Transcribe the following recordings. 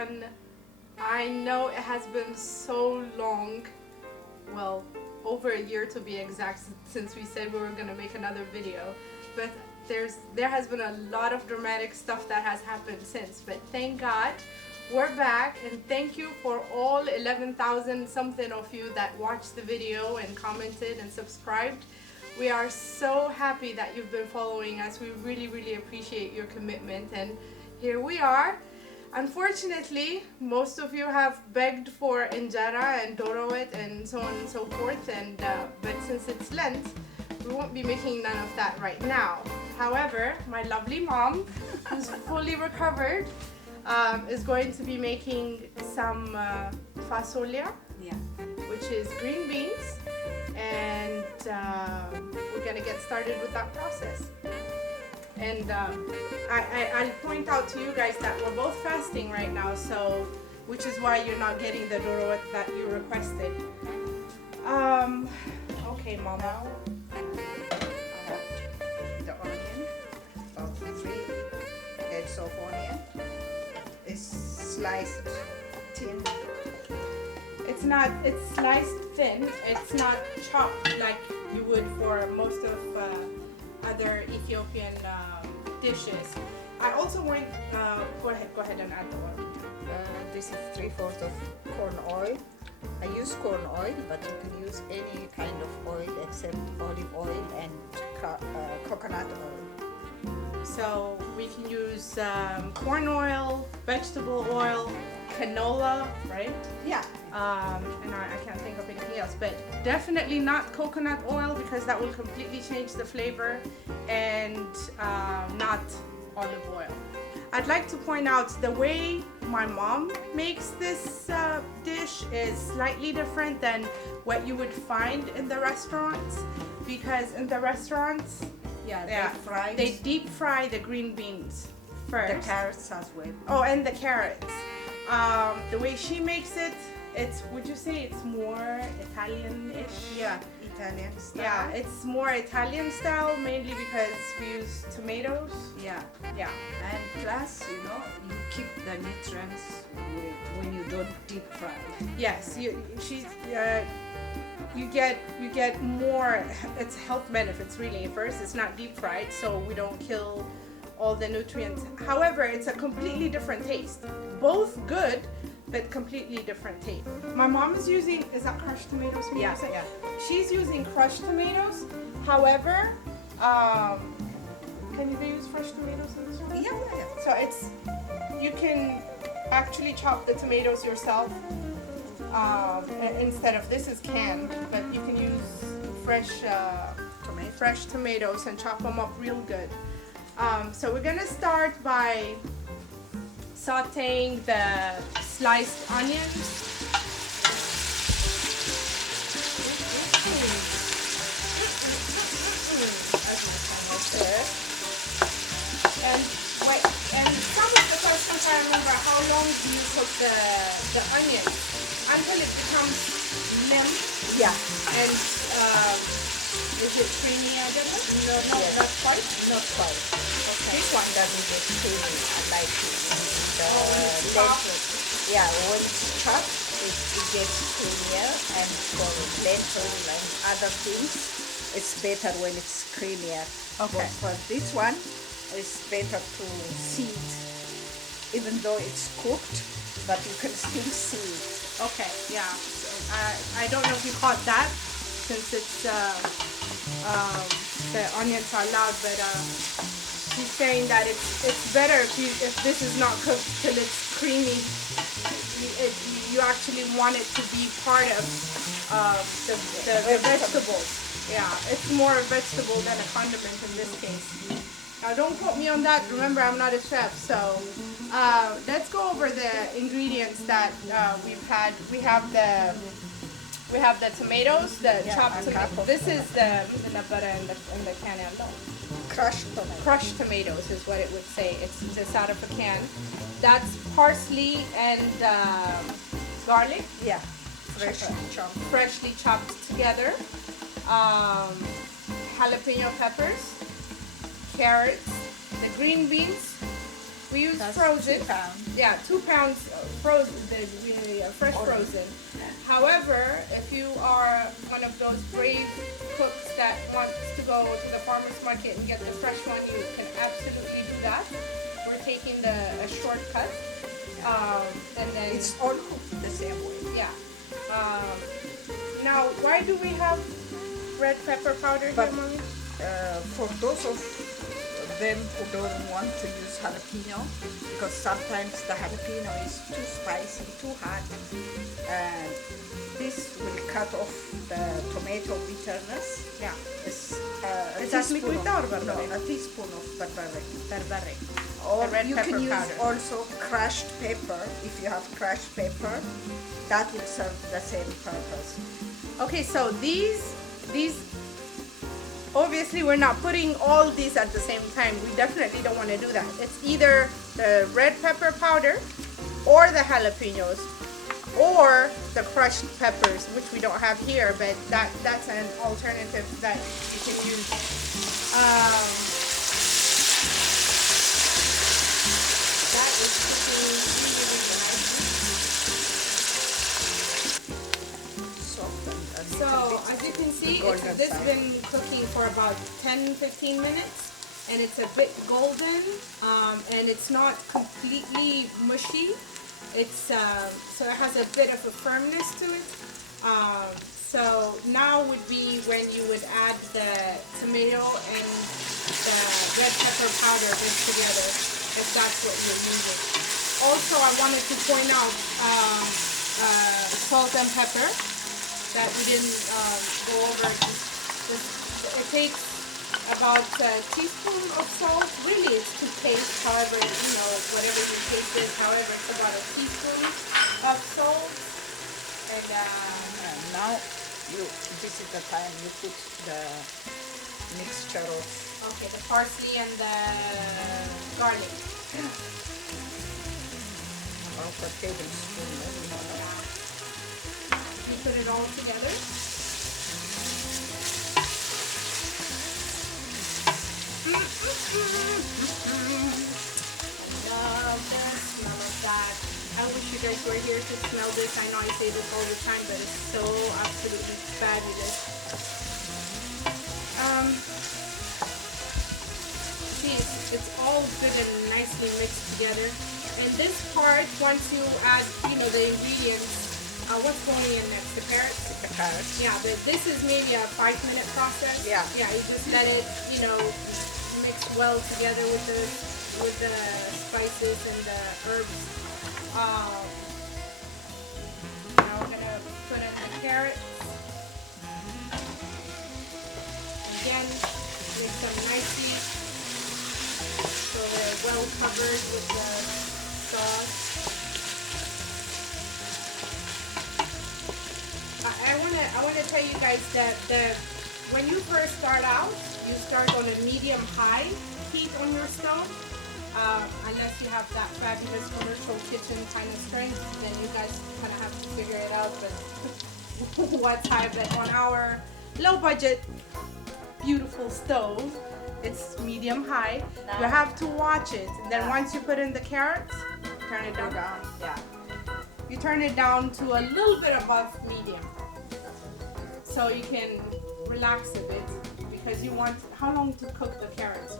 everyone. I know it has been so long, well, over a year to be exact, since we said we were going to make another video, but there has been a lot of dramatic stuff that has happened since, but thank God we're back, and thank you for all 11,000 something of you that watched the video and commented and subscribed. We are so happy that you've been following us. We really appreciate your commitment, and here we are. Unfortunately, most of you have begged for injera and dorowet and so on and so forth, and but since it's Lent, we won't be making none of that right now. However, my lovely mom, who's fully recovered, is going to be making some fasolia, which is green beans, and we're gonna get started with that process. And I'll point out to you guys that we're both fasting right now, so which is why you're not getting the dorowet that you requested. Okay, Mama. I have the onion, about 3 heads of onion. It's sliced thin. It's sliced thin. It's not chopped like you would for most of other Ethiopian dishes. I also want go ahead and add the oil. This is 3/4 of corn oil. I use corn oil, but you can use any kind of oil except olive oil and coconut oil. So we can use corn oil, vegetable oil, canola, right? Yeah. And I can't think of anything else, but definitely not coconut oil, because that will completely change the flavor, and not olive oil. I'd like to point out the way my mom makes this dish is slightly different than what you would find in the restaurants, because in the restaurants, they deep fry the green beans first. The carrots as well. Oh, and the carrots. The way she makes it, would you say it's more Italian-ish? Yeah, Italian style. Yeah, it's more Italian style, mainly because we use tomatoes. Yeah. And plus, you keep the nutrients when you don't deep fry. Yes, you get more. It's health benefits really. First, it's not deep fried, so we don't kill all the nutrients. However, it's a completely different taste. Both good, but completely different taste. My mom is using, is that crushed tomatoes? Yeah. She's using crushed tomatoes. However, can you use fresh tomatoes in this one? Yeah. So you can actually chop the tomatoes yourself. Instead of, this is canned, but you can use fresh tomatoes and chop them up real good. So we're gonna start by sauteing the sliced onions. And some of the questions I remember, how long do you cook the onions? Until it becomes limp. Yeah. And is it creamy? I don't know. No, not quite. Not quite. Okay. This one doesn't get creamy. I like it. When it's chopped, it gets creamier, and for lentil and other things, it's better when it's creamier. Okay. But for this one, it's better to see it, even though it's cooked, but you can still see it. Okay, yeah. I don't know if you caught that, since it's the onions are loud, but she's saying that it's better if this is not cooked till it's creamy. You actually want it to be part of the vegetables. Yeah, it's more a vegetable than a condiment in this case. Now don't quote me on that. Remember, I'm not a chef, so let's go over the ingredients that we've had. We have the tomatoes, the chopped tomatoes. This is the butter and the canelo. Crushed tomatoes is what it would say. It's just out of a can. That's parsley and garlic. Yeah, freshly chopped together. Jalapeno peppers, carrots, the green beans, We use That's frozen. 2 pounds. Yeah, 2 pounds frozen, fresh frozen. However, if you are one of those brave cooks that wants to go to the farmer's market and get the fresh one, you can absolutely do that. We're taking a shortcut. And then It's all cooked the same way. yeah. Now, why do we have red pepper powder But here, Mommy? for those of them who don't want to use jalapeno, because sometimes the jalapeno is too spicy, too hot, and this will cut off the tomato bitterness. Yeah. It's Is a that teaspoon liquid of, or no, berbere? a teaspoon of berbere. Berbere. Or red you pepper can use powder. also crushed pepper. If you have crushed pepper, that will serve the same purpose. Okay, so these obviously we're not putting all these at the same time. We definitely don't want to do that. It's either the red pepper powder or the jalapenos or the crushed peppers, which we don't have here, but that's an alternative that you can use. That is cooking really, really nicely. Soft and a So, little bit as you can see, golden this side. been cooking for about 10-15 minutes, and it's a bit golden, and it's not completely mushy. It's so it has a bit of a firmness to it. So now would be when you would add the tomato and the red pepper powder mixed together, if that's what you're using. Also, I wanted to point out salt and pepper that we didn't go over. It takes about a teaspoon of salt. Really, it's to taste. However, you know, whatever your taste is. However, it's about a teaspoon of salt. And now this is the time you put the mixture of okay, the parsley and the garlic. half a tablespoon. You put it all together. Love the smell of that. I wish you guys were here to smell this. I know I say this all the time, but it's so absolutely fabulous. See, it's all good and nicely mixed together. And this part, once you add, you know, the ingredients, what's going in next? The carrots? The carrots. Yeah, but this is maybe a 5-minute process. Yeah. Yeah, you just let it, you know, mix well together with the spices and the herbs. Now we're gonna put in the carrots. Again, mix them nicely so they're well covered with the sauce. I wanna tell you guys that when you first start out, you start on a medium-high heat on your stove. Unless you have that fabulous commercial kitchen kind of strength, then you guys kind of have to figure it out. But what's high? But on our low-budget, beautiful stove, it's medium-high. You have to watch it. And then once you put in the carrots, turn it down. Yeah. You turn it down to a little bit above medium, so you can relax a bit because you want. How long to cook the carrots?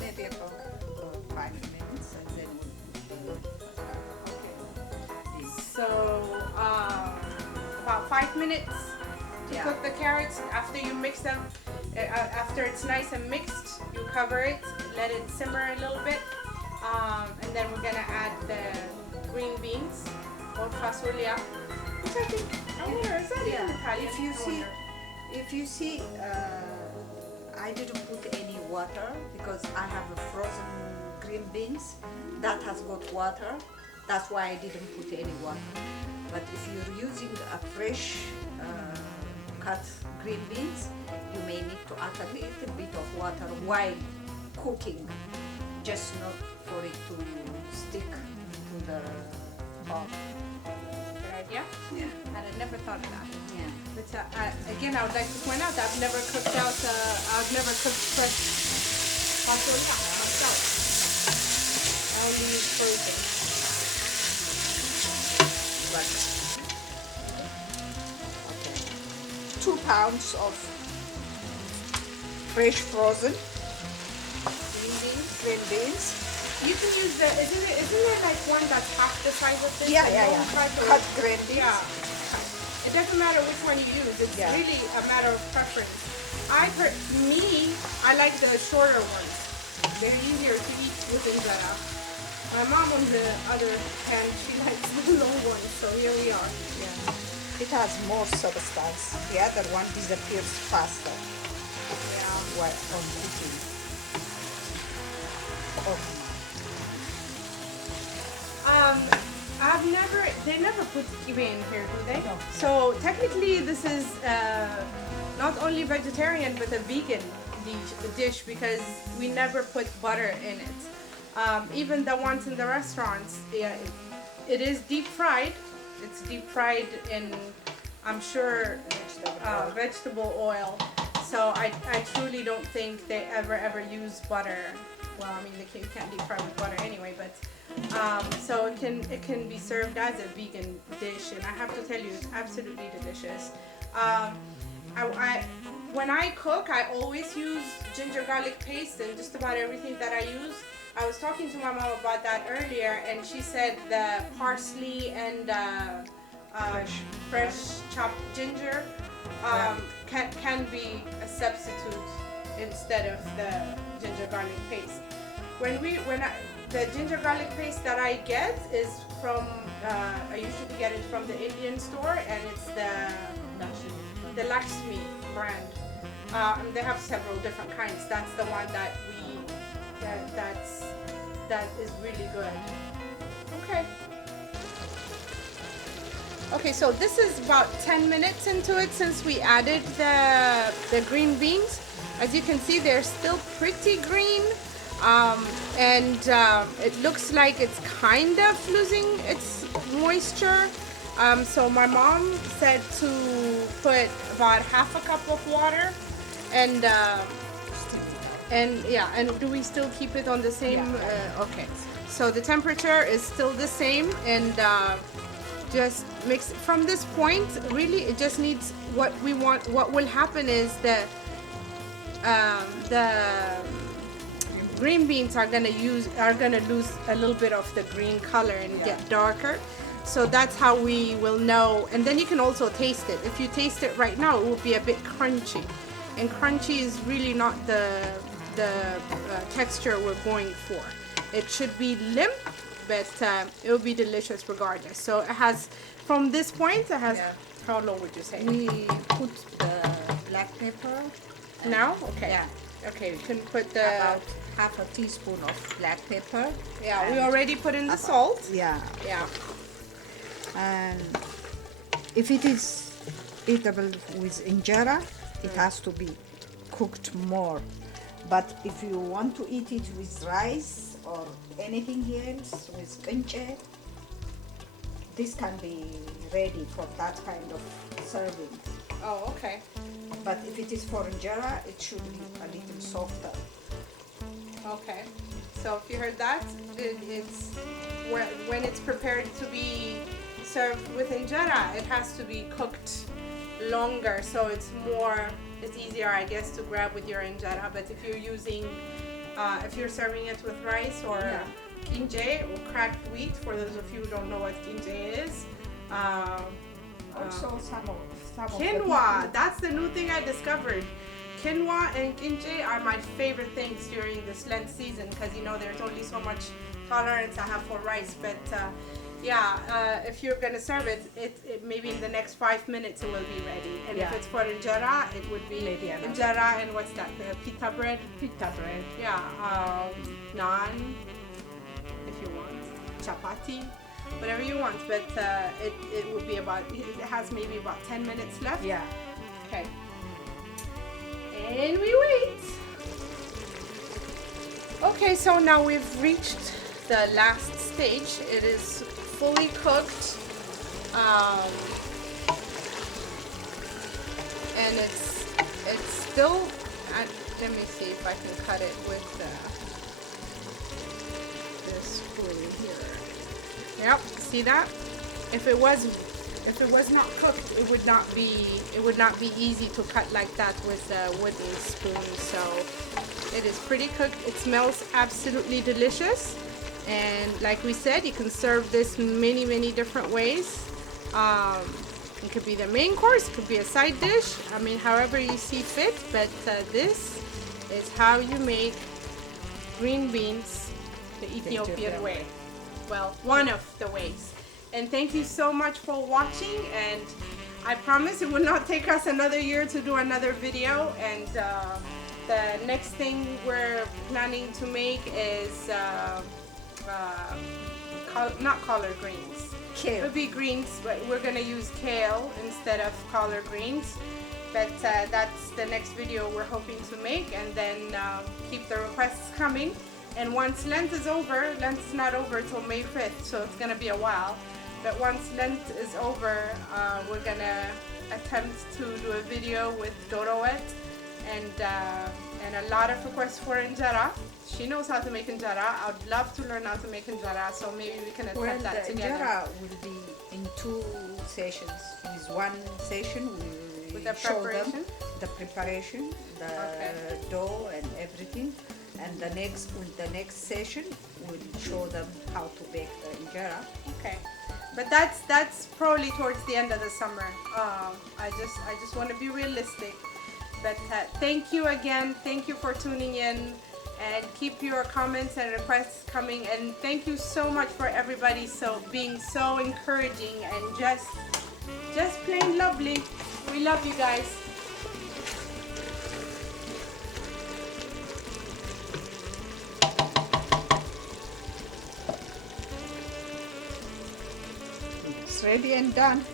Maybe about 5 minutes, and then Okay. So about 5 minutes to Yeah. cook the carrots. After you mix them, after it's nice and mixed, you cover it, let it simmer a little bit, and then we're gonna add the green beans or fasolia, which I think. Where is that in Italian? If you see, I didn't put any water because I have a frozen green beans that has got water. That's why I didn't put any water. But if you're using a fresh cut green beans, you may need to add a little bit of water while cooking, just not for it to stick to the pot. Good idea. Yeah. And I never thought of that. Yeah. But again, I would like to point out that I've never cooked fresh fasolia myself. only use frozen. But, okay. 2 pounds of fresh frozen green beans. You can use the, isn't there like one that's half the size of this? Yeah. Cut green beans. Yeah. It doesn't matter which one you use. It's really a matter of preference. I like the shorter ones. They're easier to eat with injera. My mom, on the other hand, she likes the long ones. So here we are. Yeah. It has more substance. The other one disappears faster. Yeah. While on cooking. Okay. They never put kiwi in here, do they? No. So technically this is not only vegetarian but a vegan dish because we never put butter in it. Even the ones in the restaurants, it is deep fried. It's deep fried in, I'm sure, vegetable oil. So I truly don't think they ever use butter. Well, I mean, you can't deep fry with butter anyway, but so it can be served as a vegan dish, and I have to tell you, it's absolutely delicious. When I cook, I always use ginger garlic paste in just about everything that I use. I was talking to my mom about that earlier, and she said the parsley and fresh chopped ginger can be a substitute instead of the ginger garlic paste. The ginger garlic paste that I get is from, I usually get it from the Indian store, and it's the Lakshmi brand. They have several different kinds. That's the one that that is really good. Okay. Okay, so this is about 10 minutes into it since we added the green beans. As you can see, they're still pretty green. It looks like it's kind of losing its moisture. So my mom said to put about half a cup of water, and do we still keep it on the same? Okay. So the temperature is still the same, and just mix it. From this point. Really, it just needs what we want. What will happen is the green beans are gonna lose a little bit of the green color and get darker. So that's how we will know. And then you can also taste it. If you taste it right now, it will be a bit crunchy, and crunchy is really not the texture we're going for. It should be limp, but it will be delicious regardless. So it has, from this point, it has. How low would you say? We put the black pepper now. Okay. Yeah. Okay, you can put the about half a teaspoon of black pepper. Yeah, we already put in the salt. Yeah. Yeah. And if it is eatable with injera, it has to be cooked more. But if you want to eat it with rice or anything else, with kinche, this can be ready for that kind of serving. Oh, okay. But if it is for injera, it should be a little softer. Okay. So if you heard that, it's when it's prepared to be served with injera, it has to be cooked longer, so it's easier, I guess, to grab with your injera. But if you're using, if you're serving it with rice or kinje or cracked wheat, for those of you who don't know what kinje is, Also some quinoa. That's the new thing I discovered. Quinoa and kinje are my favorite things during this Lent season because there's only so much tolerance I have for rice. But if you're gonna serve it, maybe in the next 5 minutes it will be ready. And if it's for injera, it would be maybe injera and what's that? The pita bread. pita bread. Yeah, naan, if you want, chapati, whatever you want. But it would be it has maybe about 10 minutes left. Yeah. Okay. And we wait. Okay, so now we've reached the last stage. It is fully cooked, and it's still. Let me see if I can cut it with this Yep, see that? If it was not cooked, it would not be easy to cut like that with a wooden spoon. So it is pretty cooked. It smells absolutely delicious, and like we said, you can serve this many different ways. It could be the main course, it could be a side dish. I mean, however you see fit. But this is how you make green beans the Ethiopian way. Well, one of the ways. And thank you so much for watching, and I promise it will not take us another year to do another video. And the next thing we're planning to make is not collard greens. Kale. It would be greens, but we're gonna use kale instead of collard greens. But that's the next video we're hoping to make, and then keep the requests coming. And once Lent is over, Lent's not over till May 5th, so it's gonna be a while. But once Lent is over, we're gonna attempt to do a video with Dorowet, and a lot of requests for injera. She knows how to make injera. I'd love to learn how to make injera, so maybe we can attempt that together. Injera will be in 2 sessions. With one session we With the show preparation? them the preparation, the dough and everything. And the next session we'll show them how to bake the injera. Okay, but that's probably towards the end of the summer. I just want to be realistic. But thank you again. Thank you for tuning in, and keep your comments and requests coming. And thank you so much for everybody being so encouraging and just plain lovely. We love you guys. It's ready and done.